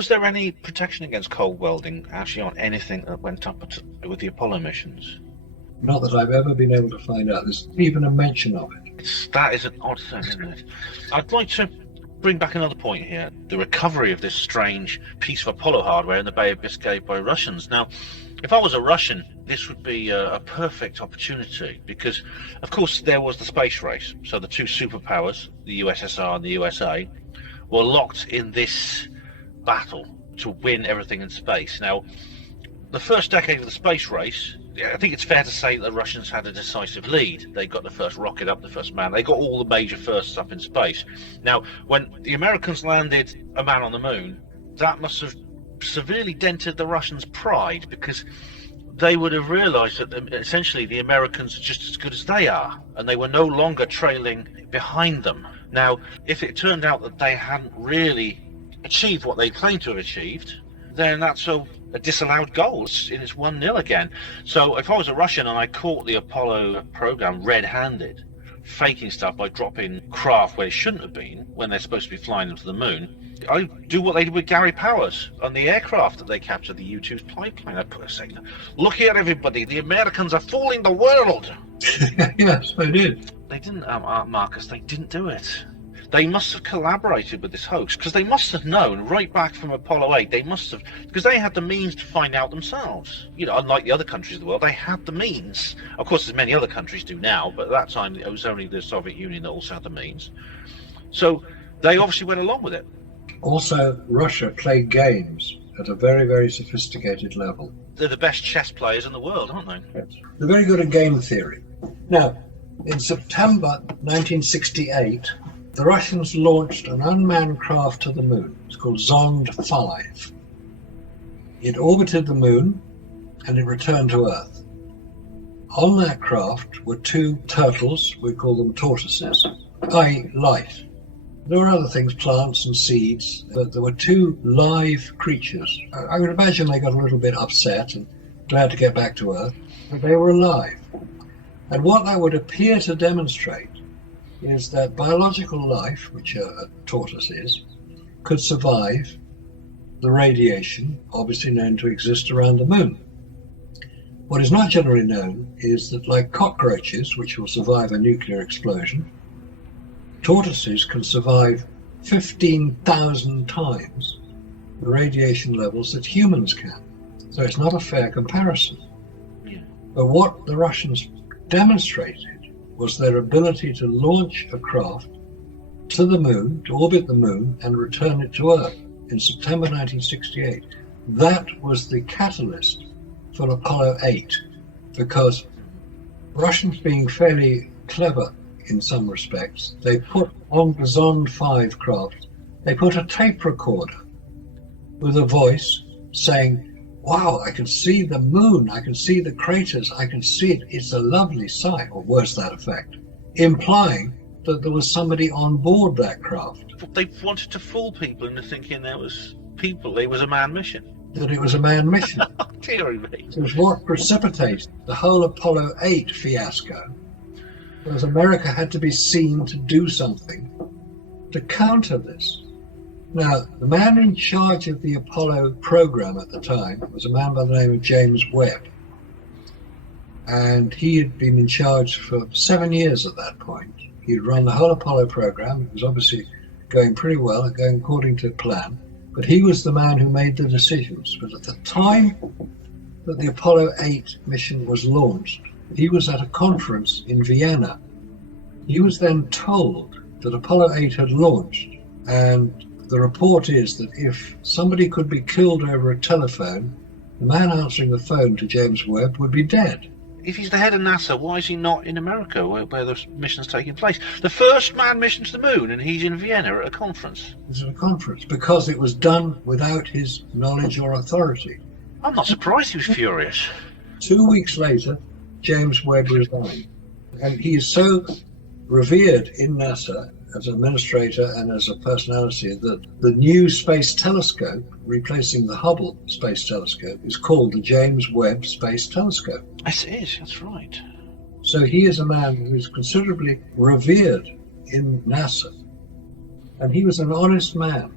Was there any protection against cold welding actually on anything that went up with the Apollo missions? Not that I've ever been able to find out. There's even a mention of it. That is an odd thing, isn't it? I'd like to bring back another point here. The recovery of this strange piece of Apollo hardware in the Bay of Biscay by Russians. Now, if I was a Russian, this would be a perfect opportunity because, of course, there was the space race. So the two superpowers, the USSR and the USA, were locked in this battle to win everything in space. Now, the first decade of the space race, I think it's fair to say that the Russians had a decisive lead. They got the first rocket up, the first man. They got all the major firsts up in space. Now, when the Americans landed a man on the moon, that must have severely dented the Russians' pride because they would have realized that essentially the Americans are just as good as they are, and they were no longer trailing behind them. Now, if it turned out that they hadn't really achieved what they claimed to have achieved, then that's a disallowed goal. It's 1-0 again. So if I was a Russian and I caught the Apollo program red-handed, faking stuff by dropping craft where it shouldn't have been when they're supposed to be flying them to the moon, I'd do what they did with Gary Powers on the aircraft that they captured, the U-2's pipeline. I'd put a signal. Look here, everybody, the Americans are fooling the world. Yes, they did. They didn't, Marcus, they didn't do it. They must have collaborated with this hoax because they must have known right back from Apollo 8. They must have, because they had the means to find out themselves. You know, unlike the other countries of the world, they had the means. Of course, as many other countries do now, but at that time it was only the Soviet Union that also had the means. So they obviously went along with it. Also, Russia played games at a very, very sophisticated level. They're the best chess players in the world, aren't they? Yes. They're very good at game theory. Now, in September 1968, the Russians launched an unmanned craft to the moon. It's called Zond 5. It orbited the moon and it returned to Earth. On that craft were two turtles, we call them tortoises, i.e. life. There were other things, plants and seeds, but there were two live creatures. I would imagine they got a little bit upset and glad to get back to Earth, but they were alive. And what that would appear to demonstrate is that biological life, which a tortoise is, could survive the radiation obviously known to exist around the moon. What is not generally known is that, like cockroaches, which will survive a nuclear explosion, tortoises can survive 15,000 times the radiation levels that humans can. So it's not a fair comparison. Yeah. But what the Russians demonstrated was their ability to launch a craft to the moon, to orbit the moon, and return it to Earth in September 1968. That was the catalyst for Apollo 8, because Russians, being fairly clever in some respects, they put on the Zond 5 craft, they put a tape recorder with a voice saying, "Wow, I can see the moon, I can see the craters, I can see it, it's a lovely sight," or worse, that effect, implying that there was somebody on board that craft. They wanted to fool people into thinking there was people, it was a manned mission. That it was a manned mission. Deary me. It was what precipitated the whole Apollo 8 fiasco, because America had to be seen to do something to counter this. Now, the man in charge of the Apollo program at the time was a man by the name of James Webb. And he had been in charge for 7 years at that point. He had run the whole Apollo program. It was obviously going pretty well, going according to plan. But he was the man who made the decisions. But at the time that the Apollo 8 mission was launched, he was at a conference in Vienna. He was then told that Apollo 8 had launched, and the report is that if somebody could be killed over a telephone, the man answering the phone to James Webb would be dead. If he's the head of NASA, why is he not in America where the mission's taking place? The first manned mission to the moon, and he's in Vienna at a conference. It's at a conference because it was done without his knowledge or authority. I'm not surprised he was furious. 2 weeks later, James Webb resigned. And he is so revered in NASA as an administrator and as a personality that the new space telescope, replacing the Hubble Space Telescope, is called the James Webb Space Telescope. Yes, it is, that's right. So he is a man who is considerably revered in NASA. And he was an honest man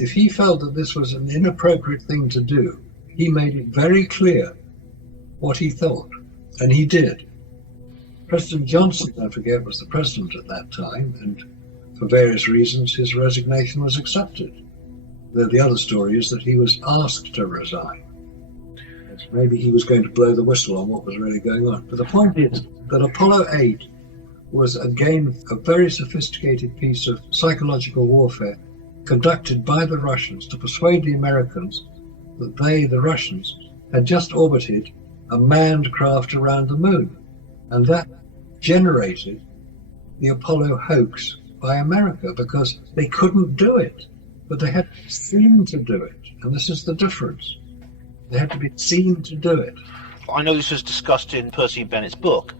if he felt that this was an inappropriate thing to do, he made it very clear what he thought, and he did. President Johnson, don't forget, was the president at that time, and for various reasons his resignation was accepted. The other story is that he was asked to resign. Maybe he was going to blow the whistle on what was really going on. But the point is that Apollo 8 was again a very sophisticated piece of psychological warfare conducted by the Russians to persuade the Americans that they, the Russians, had just orbited a manned craft around the moon. And that generated the Apollo hoax by America because they couldn't do it, but they had seen to do it. And this is the difference. They had to be seen to do it. I know this was discussed in Percy Bennett's book,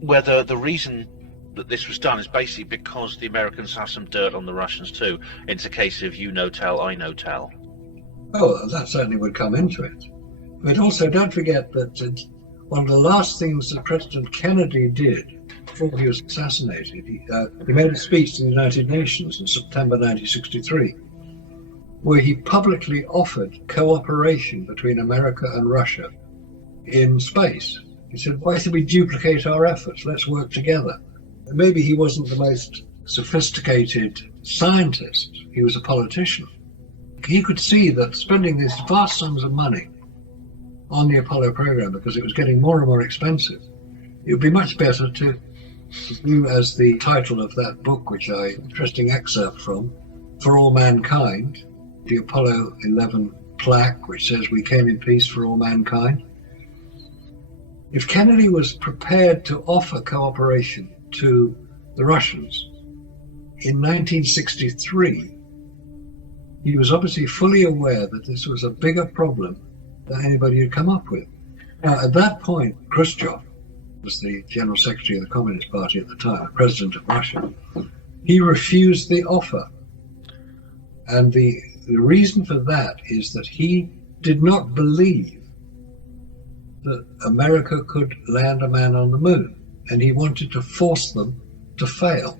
whether the reason that this was done is basically because the Americans have some dirt on the Russians too. It's a case of you no tell, I no tell. Oh, that certainly would come into it. But also don't forget that one of the last things that President Kennedy did before he was assassinated, he made a speech to the United Nations in September 1963, where he publicly offered cooperation between America and Russia in space. He said, why should we duplicate our efforts? Let's work together. And maybe he wasn't the most sophisticated scientist. He was a politician. He could see that spending these vast sums of money on the Apollo program, because it was getting more and more expensive, it would be much better to do as the title of that book, which I interesting excerpt from, For All Mankind, the Apollo 11 plaque, which says we came in peace for all mankind. If Kennedy was prepared to offer cooperation to the Russians in 1963, he was obviously fully aware that this was a bigger problem than anybody had come up with. Now, at that point, Khrushchev was the General Secretary of the Communist Party at the time, President of Russia. He refused the offer. And the reason for that is that he did not believe that America could land a man on the moon, and he wanted to force them to fail.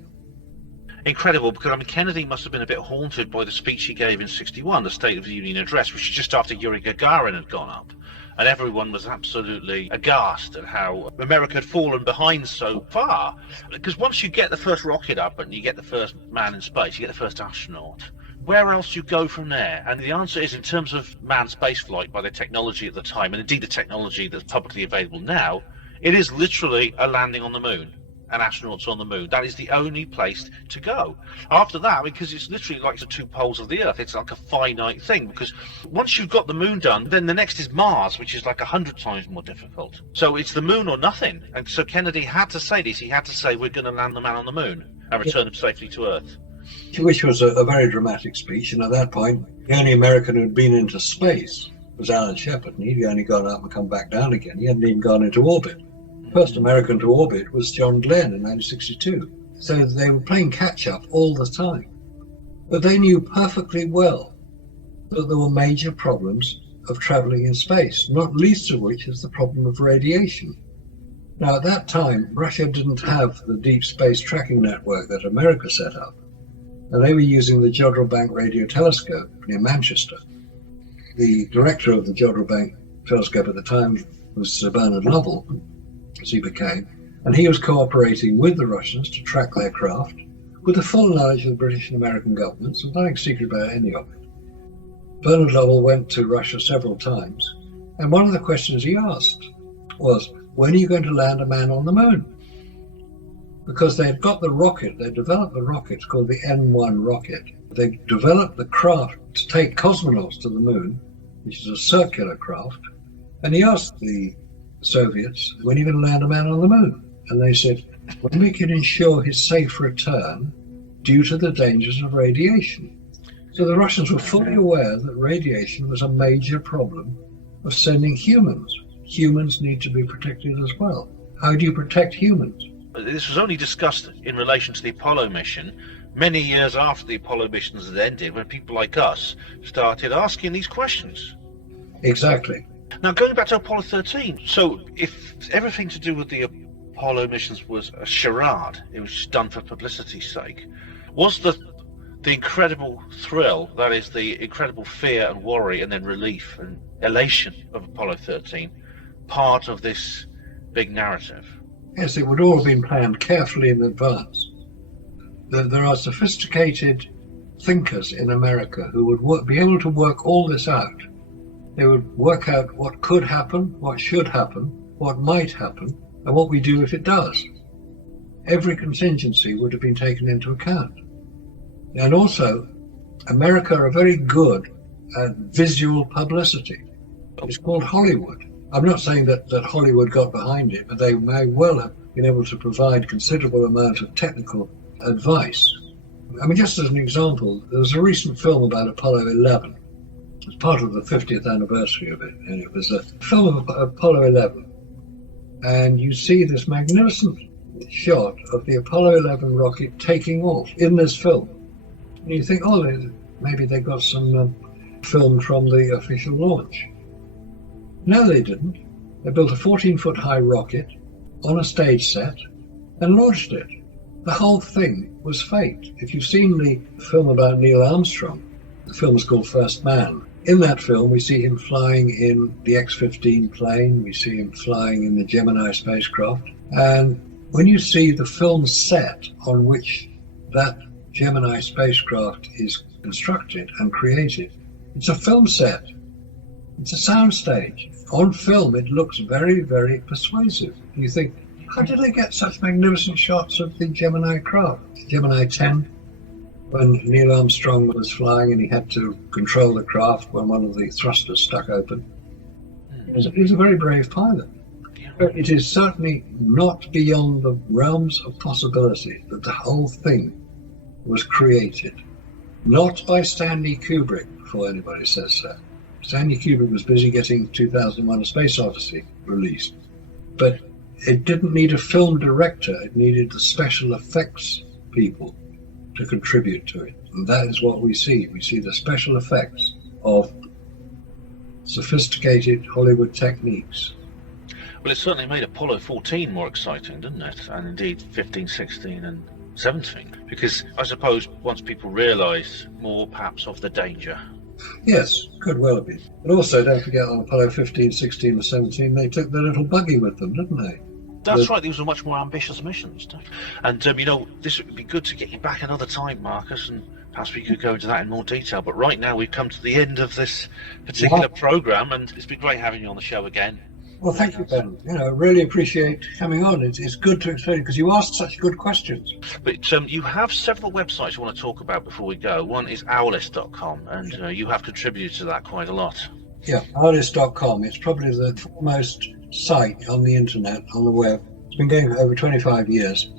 Incredible, because I mean, Kennedy must have been a bit haunted by the speech he gave in '61, the State of the Union address, which was just after Yuri Gagarin had gone up, and everyone was absolutely aghast at how America had fallen behind so far. Because once you get the first rocket up and you get the first man in space, you get the first astronaut, where else do you go from there? And the answer is, in terms of manned spaceflight by the technology at the time, and indeed the technology that's publicly available now, it is literally a landing on the moon and astronauts on the moon. That is the only place to go. After that, because it's literally like the two poles of the Earth, it's like a finite thing, because once you've got the moon done, then the next is Mars, which is like 100 times more difficult. So it's the moon or nothing. And so Kennedy had to say this. He had to say, we're going to land the man on the moon and return him safely to Earth. Which was a very dramatic speech, and at that point, the only American who had been into space was Alan Shepard, and he'd only gone up and come back down again. He hadn't even gone into orbit. The first American to orbit was John Glenn in 1962. So they were playing catch-up all the time. But they knew perfectly well that there were major problems of traveling in space, not least of which is the problem of radiation. Now, at that time, Russia didn't have the deep space tracking network that America set up, and they were using the Jodrell Bank Radio Telescope near Manchester. The director of the Jodrell Bank Telescope at the time was Sir Bernard Lovell, as he became, and he was cooperating with the Russians to track their craft with the full knowledge of the British and American governments, and nothing secret about any of it. Bernard Lovell went to Russia several times, and one of the questions he asked was, when are you going to land a man on the moon? Because they'd got the rocket, they developed the rocket called the N-1 rocket. They developed the craft to take cosmonauts to the moon, which is a circular craft, and he asked the Soviets, when are you going to land a man on the moon? And they said, when we can ensure his safe return due to the dangers of radiation. So the Russians were fully aware that radiation was a major problem of sending humans. Humans need to be protected as well. How do you protect humans? This was only discussed in relation to the Apollo mission many years after the Apollo missions had ended, when people like us started asking these questions. Exactly. Now, going back to Apollo 13, so if everything to do with the Apollo missions was a charade, it was just done for publicity's sake, was the the incredible thrill, that is the incredible fear and worry and then relief and elation of Apollo 13, part of this big narrative? Yes, it would all have been planned carefully in advance. There are sophisticated thinkers in America who would be able to work all this out. They would work out what could happen, what should happen, what might happen, and what we do if it does. Every contingency would have been taken into account. And also, America are very good at visual publicity. It's called Hollywood. I'm not saying that Hollywood got behind it, but they may well have been able to provide considerable amount of technical advice. I mean, just as an example, there was a recent film about Apollo 11. It's part of the 50th anniversary of it, and it was a film of Apollo 11. And you see this magnificent shot of the Apollo 11 rocket taking off in this film. And you think, oh, maybe they got some film from the official launch. No, they didn't. They built a 14-foot high rocket on a stage set and launched it. The whole thing was faked. If you've seen the film about Neil Armstrong, the film is called First Man. In that film, we see him flying in the X-15 plane. We see him flying in the Gemini spacecraft. And when you see the film set on which that Gemini spacecraft is constructed and created, it's a film set. It's a soundstage. On film, it looks very, very persuasive. You think, how did they get such magnificent shots of the Gemini craft? Gemini 10, when Neil Armstrong was flying and he had to control the craft when one of the thrusters stuck open. He was a very brave pilot. But it is certainly not beyond the realms of possibility that the whole thing was created. Not by Stanley Kubrick, before anybody says so. Stanley Kubrick was busy getting 2001: A Space Odyssey released. But it didn't need a film director, it needed the special effects people to contribute to it. And that is what we see. We see the special effects of sophisticated Hollywood techniques. Well, it certainly made Apollo 14 more exciting, didn't it? And indeed 15, 16 and 17. Because I suppose once people realised more perhaps of the danger. Yes, could well have been. But also, don't forget, on Apollo 15, 16 and 17, they took their little buggy with them, didn't they? That's right, these were much more ambitious missions. And, this would be good to get you back another time, Marcus, and perhaps we could go into that in more detail. But right now, we've come to the end of this particular programme, and it's been great having you on the show again. Well, thank you, Ben. Really appreciate coming on. It's good to explain, because you asked such good questions. But you have several websites you want to talk about before we go. One is owlist.com, and you have contributed to that quite a lot. Yeah, owlist.com. It's probably the foremost site on the internet, on the web. It's been going for over 25 years.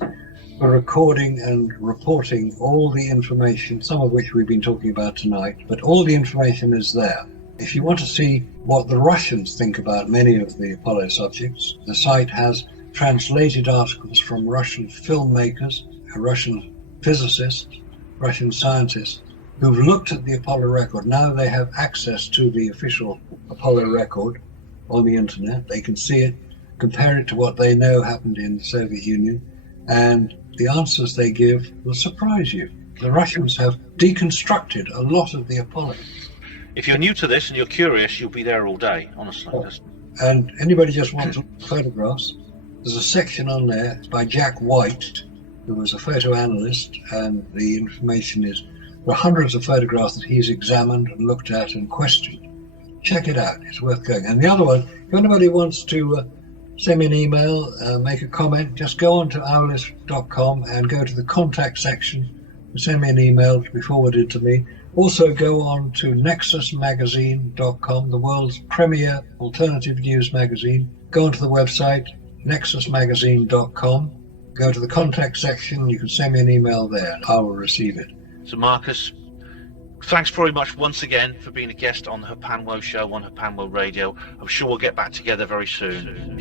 We're recording and reporting all the information, some of which we've been talking about tonight, but all the information is there. If you want to see what the Russians think about many of the Apollo subjects, the site has translated articles from Russian filmmakers, Russian physicists, Russian scientists who've looked at the Apollo record. Now they have access to the official Apollo record on the internet. They can see it, compare it to what they know happened in the Soviet Union, and the answers they give will surprise you. The Russians have deconstructed a lot of the Apollo. If you're new to this and you're curious, you'll be there all day, honestly. And anybody just wants to look at photographs, there's a section on there. It's by Jack White, who was a photo analyst, and the information is, there are hundreds of photographs that he's examined and looked at and questioned. Check it out, it's worth going. And the other one, if anybody wants to send me an email, make a comment, just go on to owlist.com and go to the contact section, send me an email to be forwarded to me. Also go on to nexusmagazine.com, the world's premier alternative news magazine. Go onto the website, nexusmagazine.com. Go to the contact section, you can send me an email there and I will receive it. So Marcus, thanks very much once again for being a guest on the Hapanwo show on Hapanwo Radio. I'm sure we'll get back together very soon.